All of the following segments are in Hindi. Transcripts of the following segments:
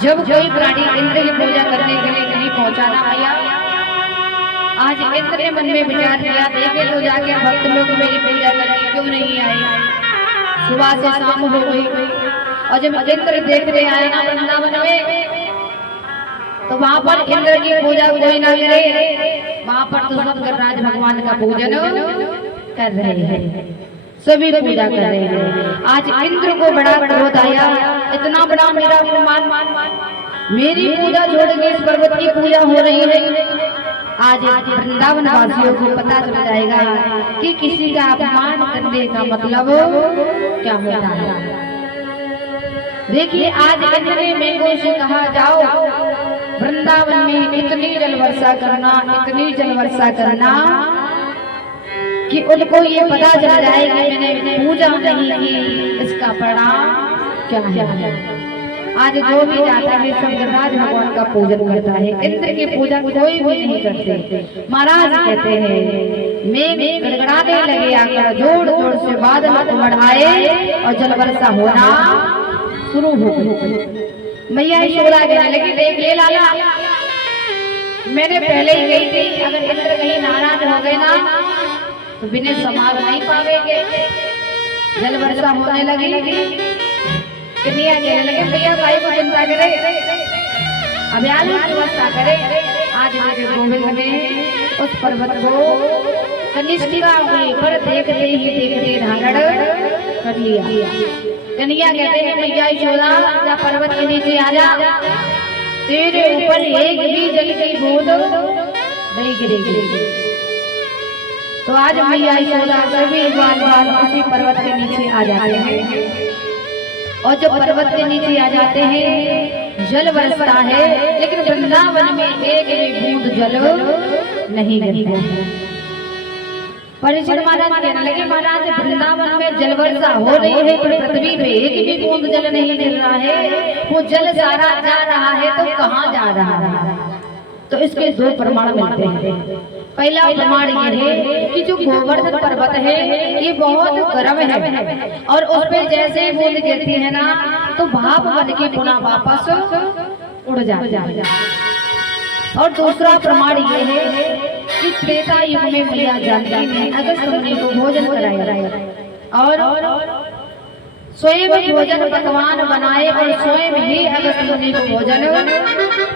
जब कोई प्राणी इंद्र की पूजा करने के लिए नहीं पहुंचा ना भैया, आज इंद्र ने मन में विचार किया, देखे तो जाके भक्त लोग मेरी पूजा करने क्यों नहीं आए। सुबह से शाम हो गई और जब इंद्र देखने आए ना वृंदावन में, तो वहां पर इंद्र की पूजा कोई ना करे, वहां पर तो सब गणराज भगवान का पूजन कर रहे हैं, सभी पूजा कर रहे हैं। आज इंद्र को बड़ा क्रोध आया, इतना बड़ा मेरा अपमान, मेरी पूजा छोड़ के इस पर्वत की पूजा हो रही है। आज वृंदावन वासियों को पता चल जाएगा कि किसी का अपमान करने का मतलब क्या होता है। देखिए आज इंद्र ने मेघों से कहा, जाओ वृंदावन में इतनी जल वर्षा करना, इतनी जल वर्षा करना कि उनको ये पता चल जाए कि मैंने पूजा नहीं की, इसका परिणाम क्या है। आज जो भी जाता है सब गणराज भगवान का पूजन करता है, इंद्र की पूजा कोई भी नहीं करते। महाराज कहते हैं मेघ गड़गड़ाने लगे आकर, जोर जोर से बादल उमड़ आए और जल वर्षा होना शुरू हो गई। मैया यशोदा कहने लगी, देख ले लाला, मैंने पहले ही गई थी, अगर इंद्र कहीं नाराज हो गए ना तो बिना संभाल नहीं पावेंगे। जल वर्षा होने लगी, कन्हैया कहने लगे, भैया भाई को चिंता करे, अभियान की व्यवस्था करे। आज मेरे गोविंद ने उस पर्वत को कनिष्ठिका पर देखते ही धारण कर लिया। कन्हैया कहते हैं, मैया यशोदा जा पर्वत के नीचे आ जा, तेरे ऊपर एक भी जल की बूंद नहीं गिरेगी। तो आज मैया यशोदा सभी बाल बाल उसी पर्वत के नीचे आ जाते हैं, और जब पर्वत के नीचे आ जाते हैं जल बरसता है, लेकिन वृंदावन में एक भी बूंद जल नहीं गिरता है। परीक्षित महाराज कहने लगे, महाराज वृंदावन में जल वर्षा हो रही है पर पृथ्वी पे एक भी बूंद जल नहीं गिर रहा है, वो जल सारा जा रहा है तो कहाँ जा रहा है। तो इसके दो प्रमाण मिलते हैं। पहला प्रमाण ये है कि जो गोवर्धन पर्वत है ये बहुत गर्म है, और उस पर जैसे ही बूंद गिरती है ना तो भाप बन के पुनः वापस उड़ जाती है। और दूसरा प्रमाण ये है कि त्रेता युग में मैया जानकी ने अगस्त मुनि को भोजन कराया और स्वयं भोजन पकवान बनाए और स्वयं ही अगस्त मुनि को भोजन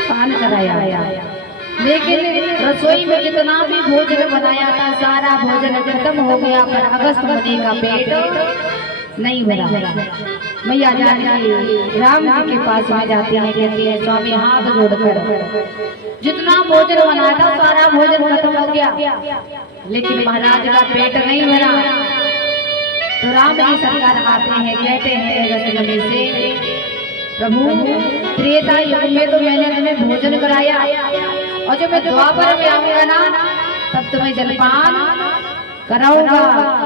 पान कराया। लेकिन रसोई में जितना भी भोजन बनाया था सारा भोजन खत्म हो गया, पर अगस्त मुनि का पेट नहीं भरा। मैया जानकी राम जी के पास में जाती है, कहती है, स्वामी हाथ जोड़कर जितना भोजन बनाया था सारा भोजन खत्म हो गया, लेकिन महाराज का पेट नहीं भरा। तो राम जी सरकार आते हैं, कहते हैं अगस्त मुनि से, प्रभु त्रेता युग में तो मैंने तुम्हें भोजन कराया, और जब मैं द्वापर में आऊंगा ना तब तुम्हें जलपान कराऊंगा,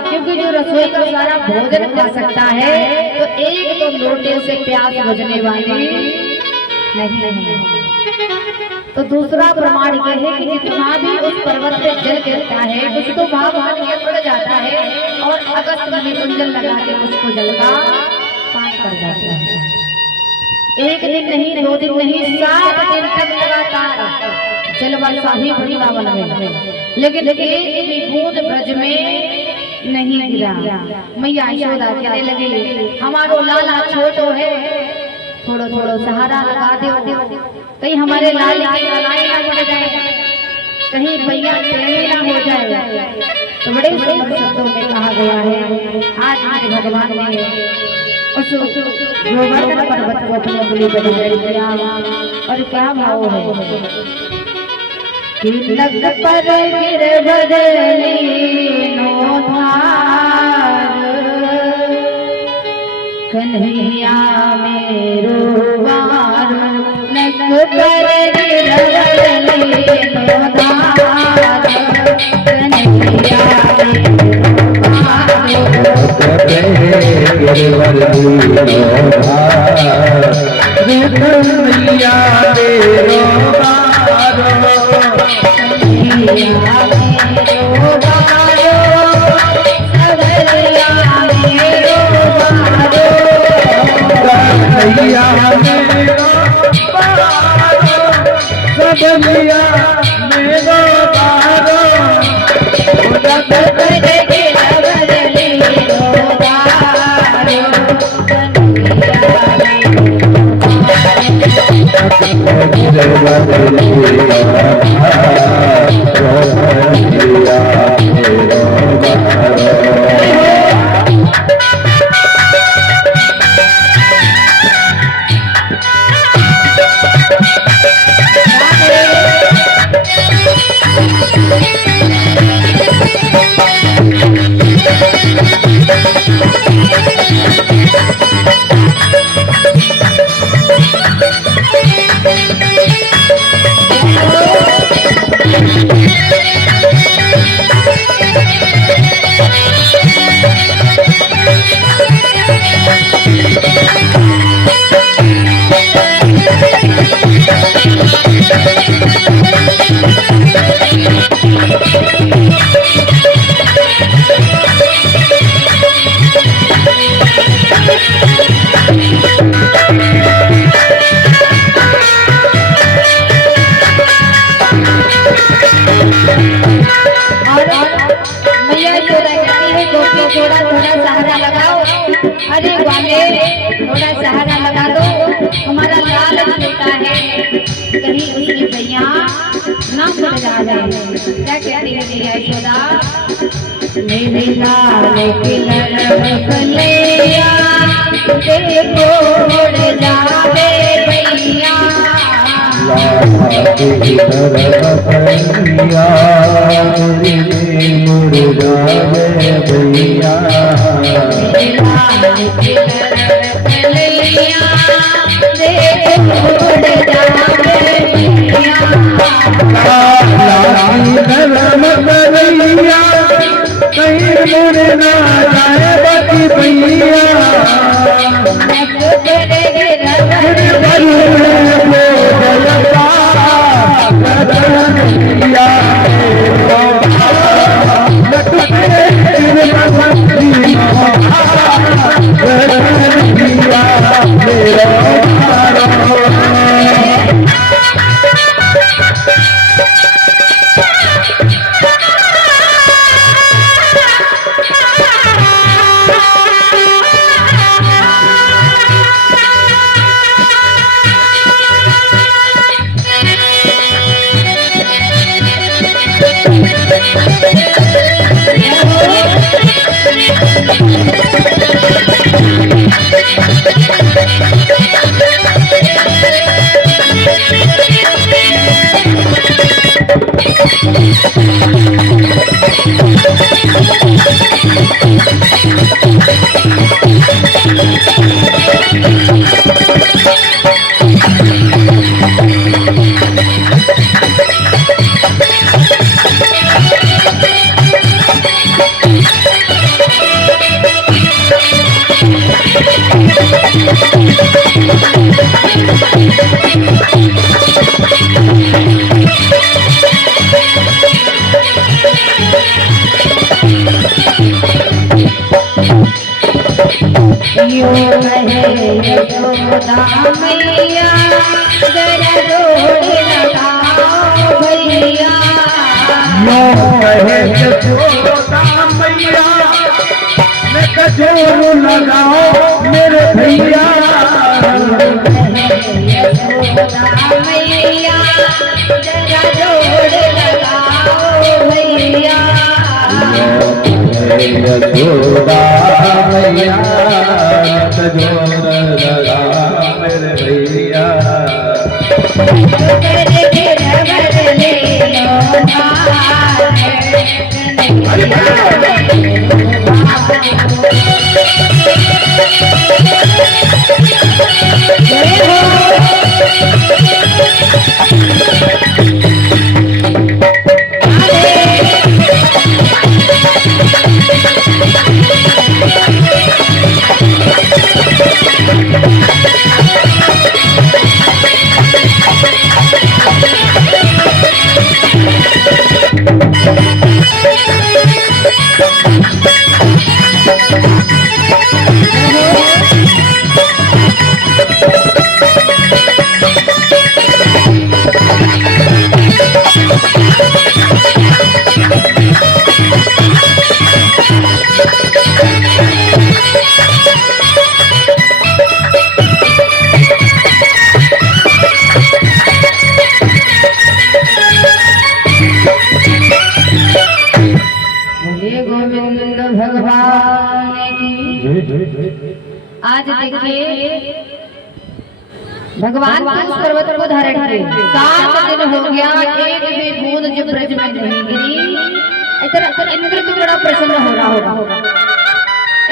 क्योंकि जो रसोई का सारा भोजन खा सकता है तो एक तो लोटे से प्यास बुझने वाली नहीं। तो दूसरा प्रमाण यह है कि जितना भी उस पर्वत पे जल गिरता है कुछ तो भाव उड़ जाता है, और अगस्त मुनि कुंजल लगा के उसको जल का पान कर जाता है। एक दिन नहीं, दो दिन नहीं, 7 दिन तक लगातार जल वर्षा ही वृंदावन में, लेकिन एक भी बूंद ब्रज में नहीं गिरा। मैया यशोदा कहने लगी, हमारो लाला छोटो है, थोड़ो थोड़ो सहारा लगा दो, कहीं हमारे लाल की लड़ाई ना पड़ जाए, कहीं भैया टेढ़े ना हो जाए। तो बड़े सुंदर शब्दों में कहा गया है। आज भगवान ने उस गोवर्धन पर्वत को अपने अंगुली पर किया, और क्या भाव है कि लग पर गिरधरली नो धार, कन्हैया मेरो वार, लग पर गिरधरली नो धार, कन्हैया कन्हैया सबलिया मेरा बारो जब तेरे गिरा बदली रोबारो गिरा बदली रोबारो थोड़ा थोड़ा सहारा लगाओ, अरे वाले थोड़ा सहारा लगा दो, हमारा लाल छोटा है, कहीं उसकी भैया ना पड़ जाए। क्या कहती है भैया यशोदा? मेरे लाल की लड़कैया देखो उड़ जावे भैया, लाल की लड़कैया उड़ जावे भैया, लाल की लड़कैया देखो उड़ जावे भैया, भैया कहीं मुड़ ना जाए बाकी भैया यो है यशोदा मैया जरा जोड़ लगाओ भैया, यो है यशोदा मैया मैं कजोर लगाओ मेरे भैया, यशोदा मैया जरा जोड़ लगाओ भैया, यशोदा मैया कजोर लगा मेरे भैया, आज देखिए भगवान उस पर्वत को धारण किए 7 दिन हो गया, एक भी बूंद जो ब्रज में नहीं गिरी। इधर इंद्र तो बड़ा प्रसन्न हो रहा होगा,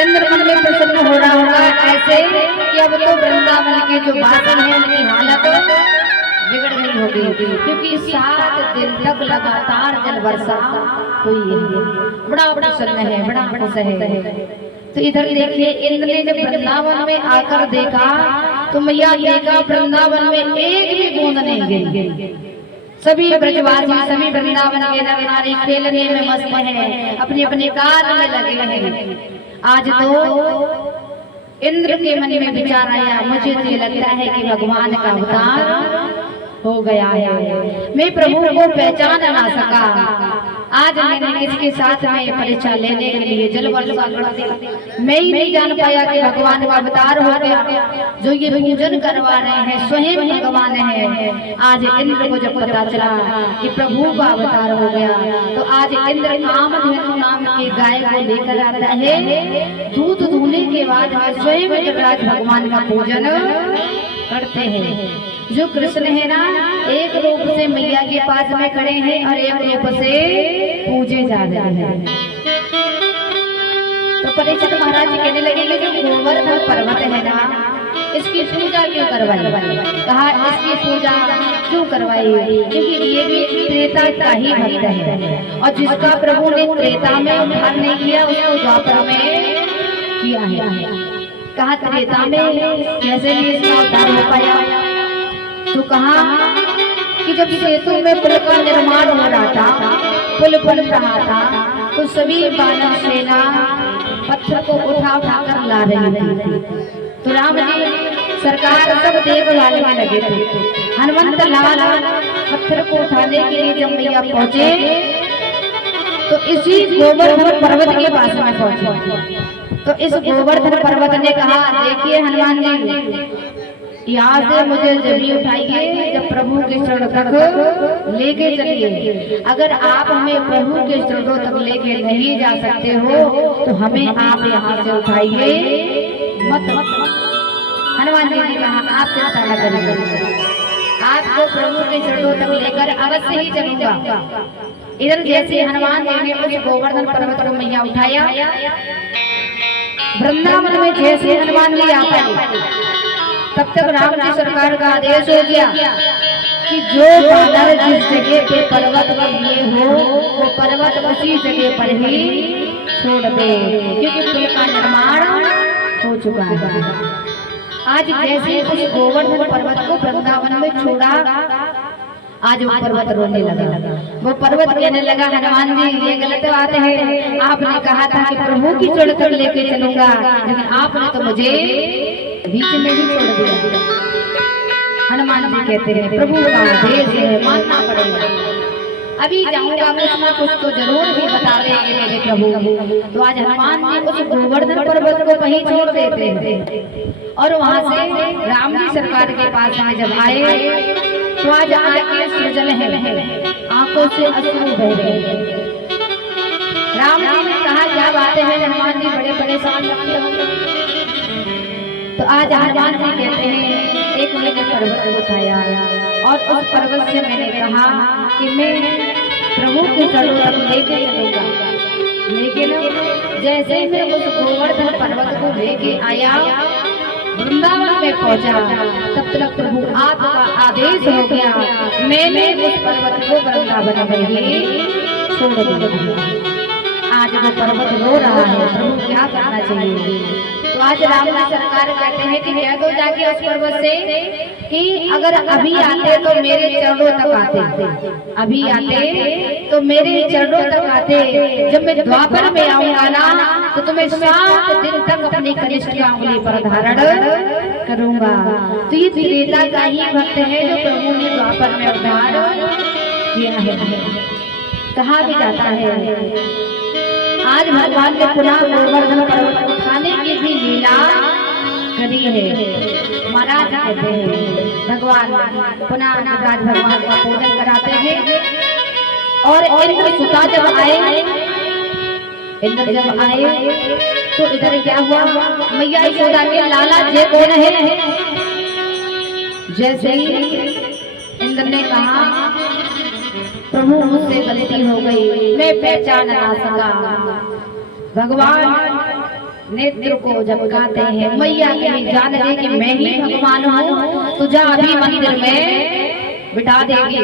इंद्र मन में प्रसन्न हो रहा होगा ऐसे कि अब तो वृंदावन के जो वासी हैं उनकी हालत बिगड़ गई होगी, क्योंकि 7 दिन तक लगातार जल वर्षा हुई है। बड़ा प्रसन्न है, बड़ा खुश है। तो इधर देखिए इंद्र ने जब वृंदावन में आकर देखा तो मैया देखा वृंदावन में एक भी बूंद नहीं गिरी। सभी ब्रजवासी, सभी वृंदावन के नर नारी खेलने में मस्त हैं, अपने अपने कार्य में लगे हैं। आज तो इंद्र के मन में विचार आया, मुझे तो लगता है कि भगवान का अवतार हो गया है, मैं प्रभु को पहचान ना सका। आज मैंने किसके साथ में परीक्षा लेने के लिए जल वर्षा करते, मैं ही नहीं जान पाया कि भगवान का अवतार हो गया। जो ये पूजन करवा रहे हैं स्वयं भगवान है। आज इंद्र को जब पता चला कि प्रभु का अवतार हो गया तो आज इंद्र कामधेनु नाम के गाय को लेकर आता है। दूध दूहने के बाद स्वयं जगराज भगवान का पूजन करते हैं। जो कृष्ण है ना, एक रूप से मैया के पास में खड़े हैं और एक रूप से पूजे जा रहे हैं। तो परीक्षित महाराज जी कहने लगे कि जो गोवर्धन पर्वत है ना, इसकी पूजा क्यों करवाई? कहा इसकी पूजा क्यों करवाई? क्योंकि ये भी त्रेता का ही भक्त है और जिसका प्रभु ने त्रेता में उद्धार नहीं किया उसको द्वापर में किया है। कहा त्रेता में कैसे नहीं इसका उद्धार हो पाया? तो कहा कि जब सेतु में पुल का निर्माण हो रहा था, पुल बन रहा था, तो सभी वानर सेना पत्थर को उठा कर ला रही थी। तो राम जी सरकार सब देखभाल में लगे थे। हनुमंत लाल पत्थर को उठाने के लिए जब मैया पहुंचे तो इसी गोवर्धन पर्वत के पास में पहुंचे। तो इस गोवर्धन पर्वत ने कहा, देखिए हनुमान जी, यहाँ से मुझे जब उठाइए जब प्रभु के चरणों तक लेके चलिए। अगर आप हमें प्रभु के चरणों तक लेके नहीं जा सकते हो तो हमें आप यहाँ से उठाइए मत। हनुमान जी ने कहा, आप चिंता न करिए, आपको प्रभु के चरणों तक लेकर अवश्य ही चलूंगा। इधर जैसे हनुमान जी ने उस गोवर्धन पर्वत को मैया उठाया, वृंदावन में जैसे हनुमान जी आ पाए तब तक राम जी सरकार का आदेश हो गया कि जो वानर जिस जगह पे पर्वत पर लिए हो वो पर्वत उसी जगह पर ही छोड़ दे, क्योंकि पुल का निर्माण हो चुका है। आज जैसे उस गोवर्धन पर्वत को वृंदावन में छोड़ा, आज वो पर्वत रोने लगा। वो पर्वत कहने लगा, हनुमान जी ये गलत बात है, आपने कहा था कि प्रभु की चरण तक लेके चलूंगा, लेकिन आपने तो मुझे बीच में ही छोड़ दिया। हनुमान जी कहते हैं प्रभु का आदेश है, मानना पड़ेगा। अभी जाऊंगा कुछ ना कुछ तो जरूर भी बता देंगे मेरे प्रभु। तो आज हनुमान जी उस गोवर्धन पर्वत को कहीं छोड़ देते हैं और वहां से राम जी सरकार के पास में जब आए तो आज आके सृजन है, आंखों से अश्रु बह रहे हैं। राम जी ने कहा, क्या बातें हैं हनुमान जी, बड़े परेशान लगते होंगे। तो आज हनुमान जी कहते हैं, एक मैंने पर्वत उठाया और उस पर्वत से मैंने कहा कि मैं प्रभु के चरणों तक लेके चलूंगा, लेकिन जैसे ही मैं उस गोवर्धन पर्वत को लेके आया, वृंदावन में पहुंचा, तब तक प्रभु आपका आदेश हो गया, मैंने उस पर्वत को वृंदावन में ही छोड़ दिया। आज वो पर्वत रो रहा है, प्रभु क्या करना चाहिए? तो आज राम जी सरकार कहते हैं कि कह दो जाके उस पर्वत से कि अगर अभी आते तो मेरे चरणों तक आते, अभी आते तो मेरे चरणों तक आते, जब मैं द्वापर में आऊंगा ना तो तुम्हें 7 दिन तक अपनी कनिष्ठ अंगुली पर धारण करूंगा। तो ये त्रेता का ही भक्त है जो प्रभु ने द्वापर में उद्धार किया है। कहा भी जाता है आज भगवान ने पुनः गोवर्धन पर्वत उठाने की भी लीला करी है। महाराज कहते हैं भगवान पुनः नटराज भगवान का पूजन कराते हैं और इनके सुता जब आए इंद्र जब आए तो इधर क्या हुआ, मैया यशोदा के लाला जे कौन है। जैसे ही इंद्र ने कहा प्रभु मुझसे गलती हो गई, मैं पहचान ना सका। भगवान नेत्र को झपकाते हैं, मैया की जान दे कि मैं ही भगवान हूँ, तुझे अभी मंदिर में बिठा देगी।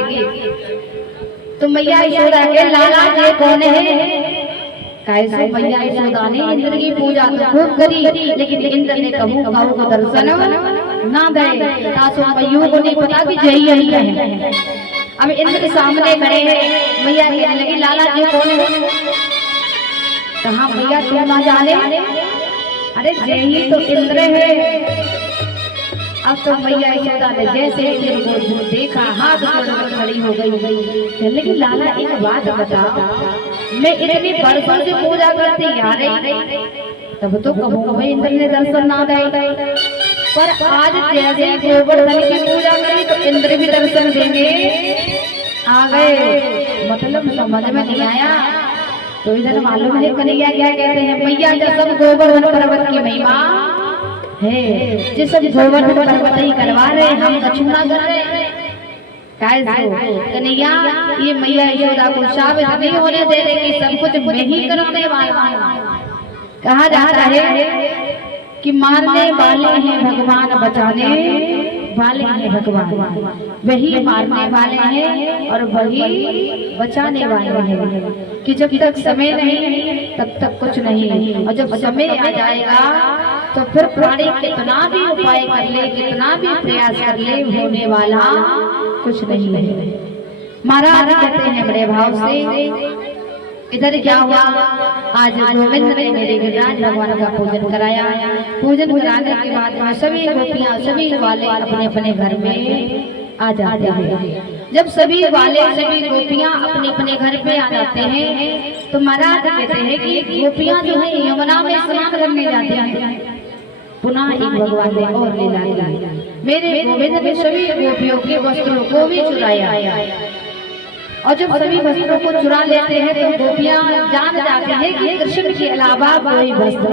तो मैया यशोदा के लाला जी कौन है। कैसे मैया यशोदा ने इंद्र की पूजा तो खूब करी, लेकिन इंद्र ने कबू काऊ को दर्शन ना दे। तासो मैयू को नहीं पता कि जय यही है। अब इंद्र के सामने खड़े हैं, मैया कहने लगी लाला जी कौन है। कहा मैया तू ना जाने, अरे जय ही तो इंद्र है। अब तो मैया यशोदा ने जैसे इंद्र को जो देखा हाथ जोड़कर खड़ी हो गई। लेकिन लाला एक बात बता, मैं इतनी बरसों से पूजा करती आ रही, तब तो कहूँ इंद्र ने दर्शन ना दे, पर आज जैसे गोवर्धन की पूजा करी तो इंद्र भी दर्शन देंगे आ गए। मतलब समझ में नहीं आया। तो इधर मालूम है कन्हैया क्या कहते हैं, मैया जब सब गोवर्धन पर्वत की महिमा है, जिस सब गोवर्धन पर्वत ही करवा रहे, हम कछुना कर रहे हैं। कन्हैया ये मैया यशोदा को साबित नहीं होने दे रहे कि सब कुछ मैं ही करने वाला हूं। कहा जाता है कि मारने वाले हैं भगवान, बचाने वाले हैं भगवान। वही मारने वाले हैं और वही बचाने वाले हैं। कि जब तक समय नहीं तब तक कुछ नहीं, और जब समय आ जाएगा तो फिर प्राणी कितना भी उपाय कर ले, कितना भी प्रयास कर ले, होने वाला कुछ नहीं है। महाराज कहते हैं बड़े भाव से, इधर क्या हुआ, आज गोविंद ने मेरे गिरिराज भगवान का पूजन कराया। पूजन कराने के बाद में सभी गोपियां सभी वाले अपने अपने घर में आ जाते हैं। जब सभी वाले सभी गोपियां अपने अपने घर पे आ जाते हैं तो महाराज कहते हैं कि गोपियां जो है यमुना में स्नान करने जाते हैं। पुनः एक भगवान ने और लीला की, मेरे गोविंद ने सभी गोपियों के वस्त्रों को भी चुराया। और जब सभी वस्त्रों को चुरा लेते हैं तो गोपियां जान जाती है कि कृष्ण के अलावा कोई वस्त्र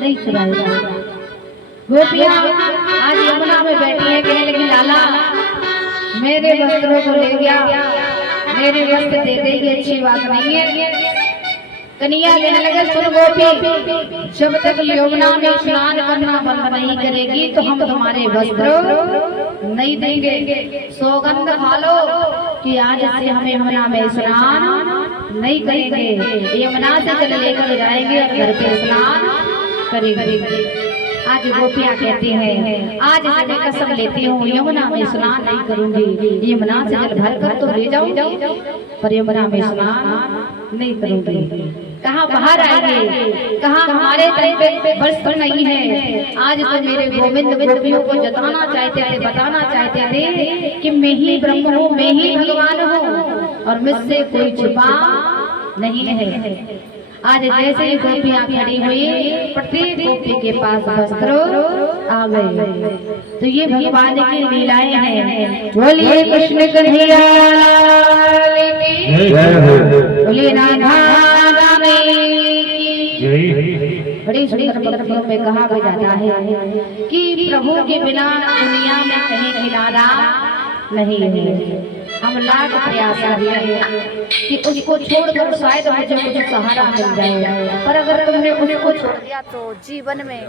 नहीं चुराएगा। गोपियां आज यमुना में बैठी है, कहने लगी लाला मेरे वस्त्रों को ले गया, मेरे वस्त्र दे देगी, अच्छी बात नहीं है। कन्हैया कहने लगे सुन गोपी, जब तक यमुना में स्नान करना बंद नहीं करेगी तो हम तुम्हारे वस्त्र नहीं देंगे। सौगंध खा लो कि आज से हमें यमुना में स्नान नहीं करेंगे, यमुना से जल लेकर जाएंगे और घर पे स्नान करेंगे। आज गोपियां कहती हैं आज से मैं कसम लेती हूँ यमुना में स्नान नहीं करूंगी, यमुना से जल भर कर तो ले जाऊंगी पर यमुना में स्नान नहीं करूंगी। कहाँ बाहर आएंगे, कहाँ हमारे पे वस्त्र नहीं है। आज तो मेरे गोविंद गोपियों को जताना चाहते थे, बताना चाहते थे कि मैं ही ब्रह्म हूँ, मैं ही भगवान हूँ और मुझसे कोई छिपा नहीं है। आज जैसे ही गोपियां खड़ी हुई, प्रत्येक गोपी के पास वस्त्र आ गए। तो ये भगवान की लीलाएं हैं। बोलिए कृष्ण कन्हैया की जय हो, बोलिए राधा रानी की जय। बड़ी सुंदर पंक्तियों में कहा जाता है कि प्रभु के बिना दुनिया में कहीं किनारा नहीं है। हम लाख प्रयास कर रहे हैं कि उसको छोड़कर शायद मुझे कुछ सहारा मिल जाए, पर अगर तुमने उसको छोड़ दिया तो जीवन में